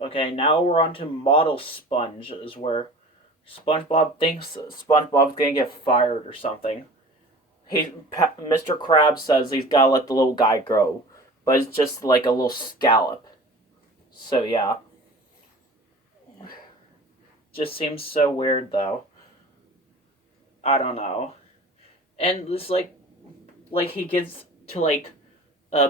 Okay, now we're on to Model Sponge, is where SpongeBob thinks SpongeBob's gonna get fired or something. Mr. Krabs says he's gotta let the little guy grow, but it's just like a little scallop. So yeah, just seems so weird though. I don't know. And this like he gets to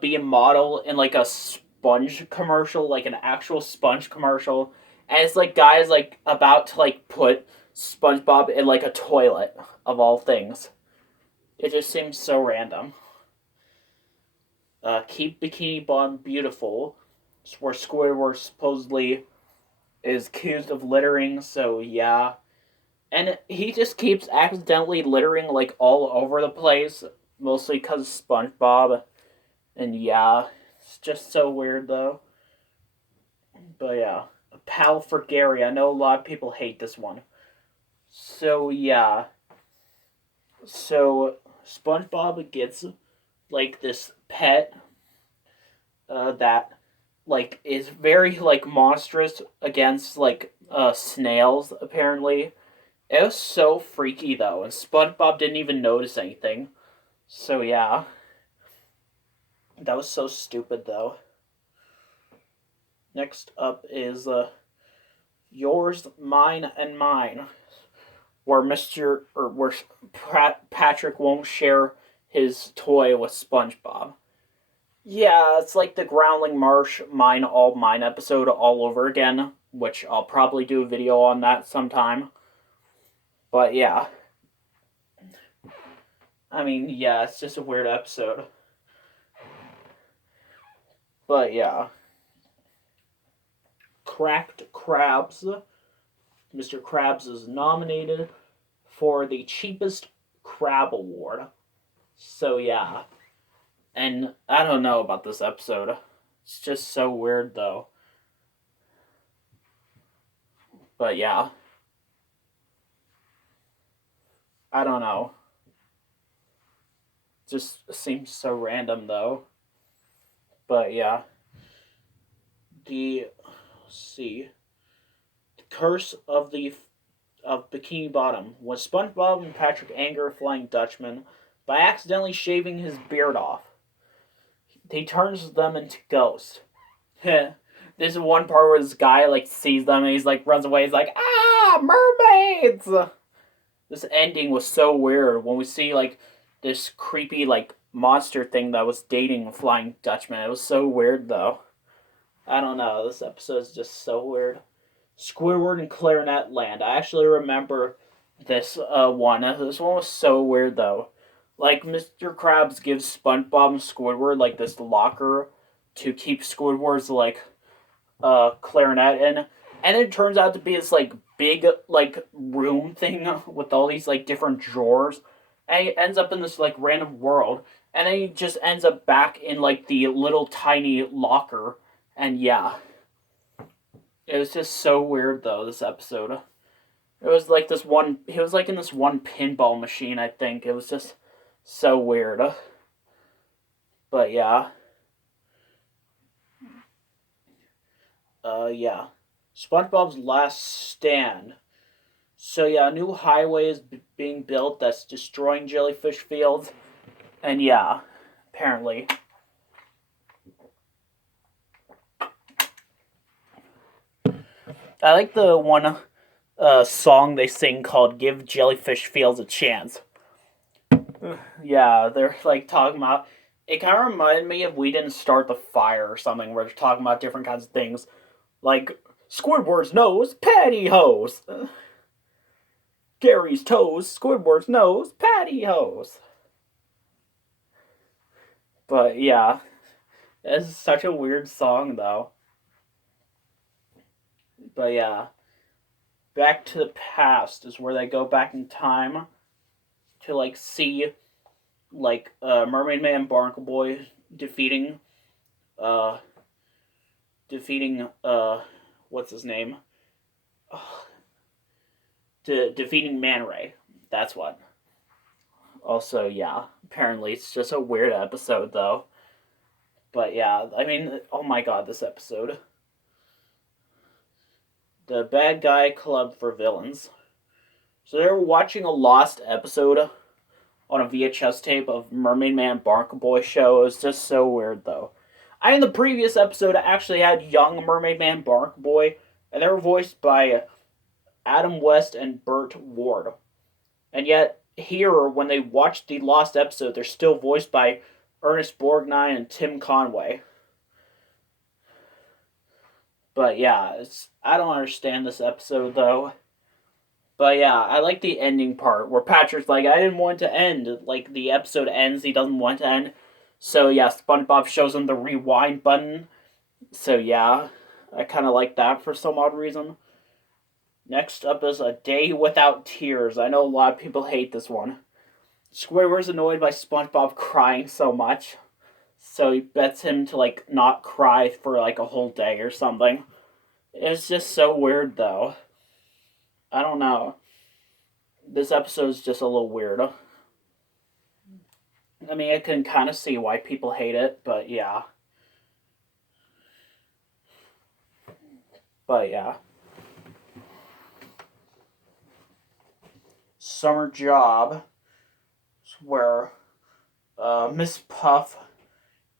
be a model in like a sponge commercial, like an actual sponge commercial, and it's like guys like about to like put SpongeBob in like a toilet of all things. It just seems so random. Keep Bikini Bottom beautiful, where Squidward supposedly is accused of littering. So yeah, and he just keeps accidentally littering like all over the place, mostly because SpongeBob. And yeah, it's just so weird though. But yeah, a pal for Gary. I know a lot of people hate this one. So yeah, so SpongeBob gets like this pet that like is very like monstrous against snails apparently. It was so freaky though, and SpongeBob didn't even notice anything. So yeah, that was so stupid though. Next up is yours, mine, and mine, where Patrick won't share his toy with SpongeBob. Yeah, it's like the Groundling Marsh Mine All Mine episode all over again, which I'll probably do a video on that sometime. But yeah, I mean, yeah, it's just a weird episode. But yeah, Cracked Crabs. Mr. Krabs is nominated for the cheapest crab award. So yeah, and I don't know about this episode. It's just so weird though. But yeah, I don't know. Just seems so random though. But yeah, the let's see, the curse of Bikini Bottom was SpongeBob and Patrick anger a Flying Dutchman by accidentally shaving his beard off. He turns them into ghosts. This is one part where this guy like sees them and he's like runs away. He's like, ah, mermaids! This ending was so weird when we see like this creepy like monster thing that was dating a Flying Dutchman. It was so weird though. I don't know. This episode is just so weird. Squidward and Clarinet Land. I actually remember this one. This one was so weird though. Like Mr. Krabs gives SpongeBob and Squidward like this locker to keep Squidward's clarinet in, and it turns out to be this like big like room thing with all these like different drawers, and he ends up in this like random world, and then he just ends up back in like the little tiny locker, and yeah, it was just so weird though. This episode, it was like this one. He was like in this one pinball machine. I think it was just so weird. But yeah, yeah. SpongeBob's Last Stand. So yeah, a new highway is being built that's destroying jellyfish fields, and yeah, apparently. I like the one song they sing called "Give Jellyfish Fields a Chance." Yeah, they're like talking about. It kind of reminded me of "We Didn't Start the Fire" or something, where they're talking about different kinds of things, like Squidward's nose, pantyhose. Gary's toes, Squidward's nose, pantyhose. But yeah, it's such a weird song though. But yeah, Back to the Past is where they go back in time to like see Mermaid Man, Barnacle Boy defeating uh defeating what's his name? Defeating Man Ray. That's what. Also, yeah, apparently it's just a weird episode though. But yeah, I mean, oh my god, this episode. The bad guy club for villains. So they were watching a lost episode on a VHS tape of Mermaid Man Barnacle Boy show. It was just so weird, though. In the previous episode, I actually had young Mermaid Man Barnacle Boy, and they were voiced by Adam West and Burt Ward. And yet, here, when they watched the lost episode, they're still voiced by Ernest Borgnine and Tim Conway. But yeah, I don't understand this episode, though. But yeah, I like the ending part where Patrick's like, I didn't want it to end. Like, the episode ends, he doesn't want it to end. So yeah, SpongeBob shows him the rewind button. So yeah, I kind of like that for some odd reason. Next up is A Day Without Tears. I know a lot of people hate this one. Squidward's annoyed by SpongeBob crying so much. So he bets him to, like, not cry for, like, a whole day or something. It's just so weird, though. I don't know. This episode's just a little weird. I mean, I can kind of see why people hate it, but yeah. But yeah. Summer Job, where Miss Puff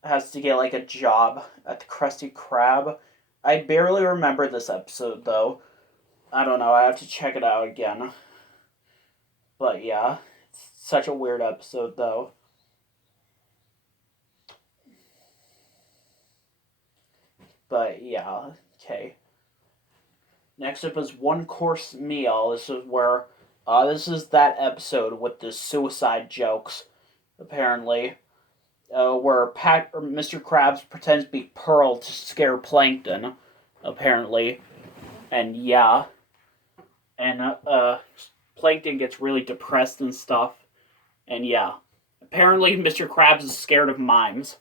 has to get, like, a job at the Krusty Krab. I barely remember this episode, though. I don't know, I have to check it out again. But yeah, it's such a weird episode, though. But yeah, okay. Next up is One Course Meal. This is where, this is that episode with the suicide jokes, apparently. Where Mr. Krabs pretends to be Pearl to scare Plankton, apparently. And yeah. And, Plankton gets really depressed and stuff. And yeah. Apparently Mr. Krabs is scared of mimes.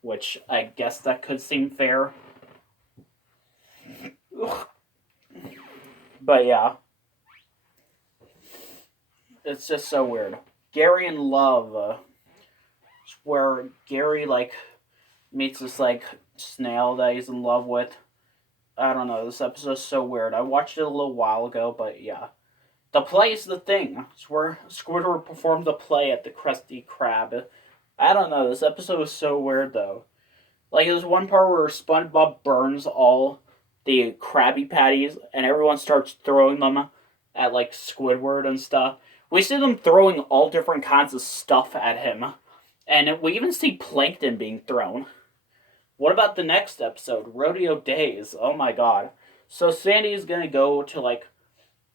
Which, I guess that could seem fair. But yeah. It's just so weird. Gary in Love, where Gary, like, meets this, like, snail that he's in love with. I don't know, this episode's so weird. I watched it a little while ago, but yeah. The play is the thing. It's where Squidward performs a play at the Krusty Krab. I don't know, this episode was so weird, though. Like, there's one part where SpongeBob burns all the Krabby Patties, and everyone starts throwing them at, like, Squidward and stuff. We see them throwing all different kinds of stuff at him. And we even see Plankton being thrown. What about the next episode? Rodeo Days. Oh my god. So Sandy is going to go to, like,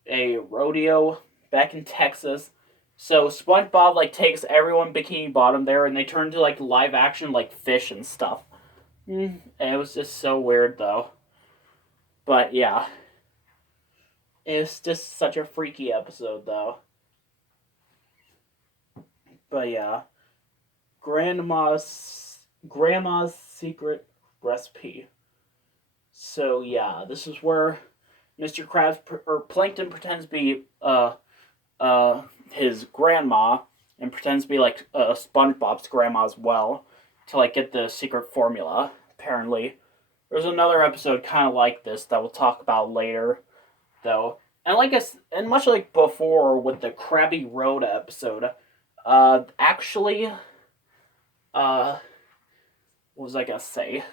a rodeo back in Texas. So SpongeBob, like, takes everyone Bikini Bottom there, and they turn to, like, live action, like, fish and stuff. And it was just so weird, though. But yeah. It's just such a freaky episode, though. But yeah. Grandma's Secret Recipe. So yeah, this is where Mr. Krabs or Plankton pretends to be his grandma and pretends to be, like, SpongeBob's grandma as well to, like, get the secret formula. Apparently, there's another episode kind of like this that we'll talk about later, though. And much like before with the Krabby Road episode, actually, what was I gonna say?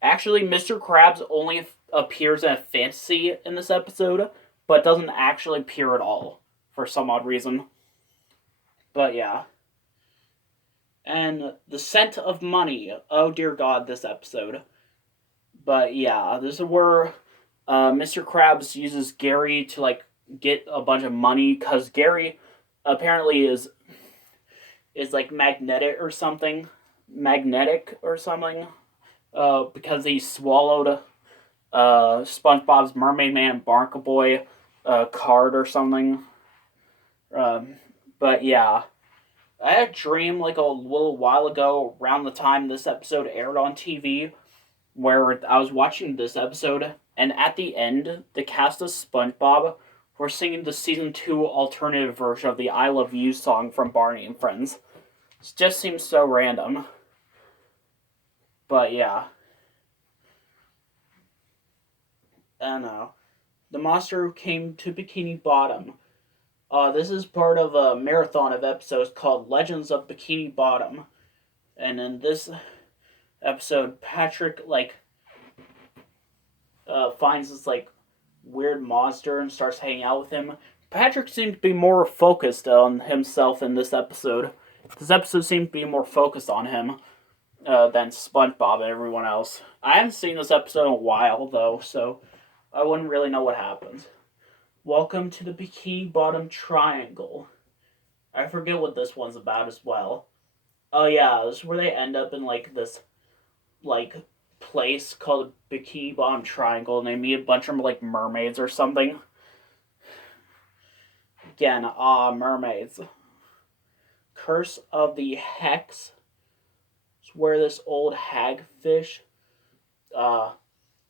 Actually, Mr. Krabs only appears in a fantasy in this episode, but doesn't actually appear at all, for some odd reason. But yeah. And The Scent of Money. Oh dear god, this episode. But yeah, this is where Mr. Krabs uses Gary to, like, get a bunch of money, because Gary apparently is like magnetic or something. Because he swallowed SpongeBob's Mermaid Man Barnacle Boy card or something. But yeah. I had a dream, like, a little while ago, around the time this episode aired on TV, where I was watching this episode, and at the end, the cast of SpongeBob were singing the Season 2 alternative version of the I Love You song from Barney and Friends. It just seems so random. But yeah. I don't know. The monster who came to Bikini Bottom. This is part of a marathon of episodes called Legends of Bikini Bottom. And in this episode, Patrick finds this weird monster and starts hanging out with him. Patrick seemed to be more focused on himself in this episode. This episode seemed to be more focused on him than SpongeBob and everyone else. I haven't seen this episode in a while though, so I wouldn't really know what happens. Welcome to the Bikini Bottom Triangle. I forget what this one's about as well. Oh yeah, this is where they end up in this place called Bikini Bottom Triangle, and they meet a bunch of mermaids or something. Again, mermaids. Curse of the Hex. It's where this old hagfish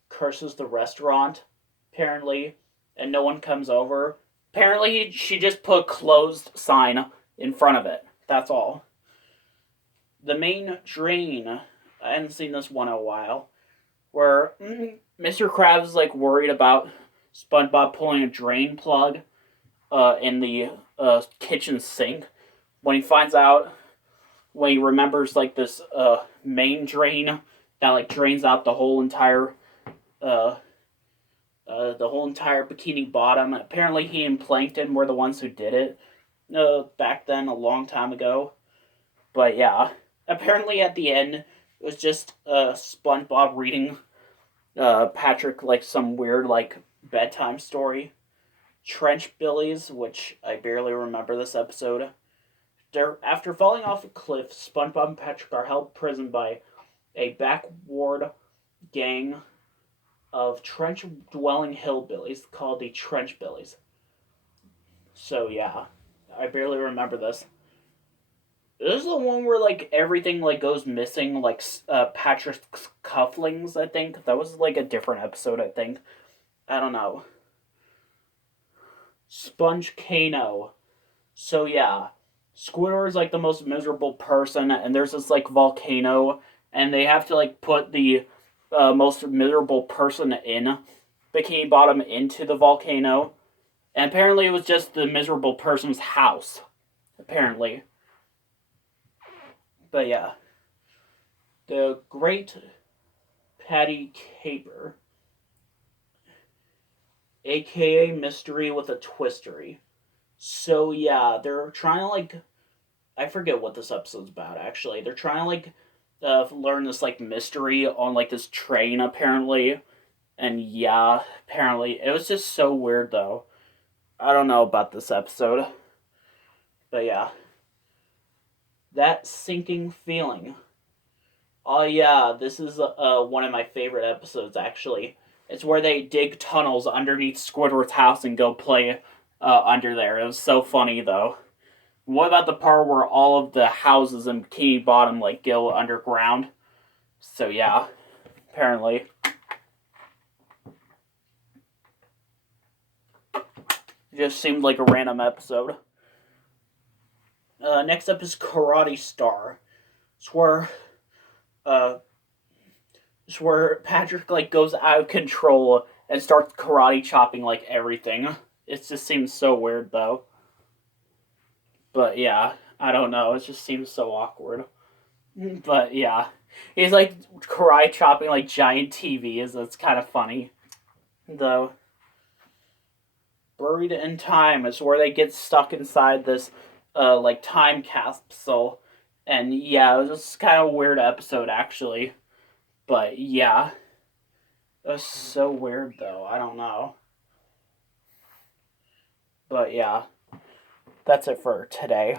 curses the restaurant, apparently, and no one comes over. Apparently, she just put a closed sign in front of it. That's all. The main drain. I hadn't seen this one in a while. Where Mr. Krabs is worried about SpongeBob pulling a drain plug in the kitchen sink. When he finds out, when he remembers this main drain that drains out the whole entire Bikini Bottom. Apparently, he and Plankton were the ones who did it back then, a long time ago. But yeah, apparently at the end, it was just SpongeBob reading Patrick some weird bedtime story. Trench Billies, which I barely remember this episode. After falling off a cliff, SpongeBob and Patrick are held prison by a backward gang of trench-dwelling hillbillies called the Trench Billies. So yeah, I barely remember this. This is the one where everything goes missing, Patrick's cufflinks. I think that was a different episode. I think, I don't know. Sponge Kano. So yeah, Squidward is the most miserable person, and there's this volcano, and they have to put the most miserable person in Bikini Bottom into the volcano, and apparently it was just the miserable person's house. Apparently. But yeah. The Great Patty Caper, aka Mystery with a Twistery. So yeah, they're trying to I forget what this episode's about actually. They're trying to learn this mystery on this train apparently. And yeah, apparently it was just so weird though. I don't know about this episode. But yeah. That Sinking Feeling. Oh yeah, this is one of my favorite episodes actually. It's where they dig tunnels underneath Squidward's house and go play under there. It was so funny though. What about the part where all of the houses in Bikini Bottom go underground? So yeah, apparently. It just seemed like a random episode. Next up is Karate Star. It's where Patrick goes out of control and starts karate chopping everything. It just seems so weird though. But yeah, I don't know. It just seems so awkward. But yeah, he's karate chopping giant TVs. That's kind of funny, though. Buried in Time is where they get stuck inside this time capsule, and yeah, it was just kind of a weird episode actually. But yeah, it was so weird though. I don't know. But yeah, that's it for today.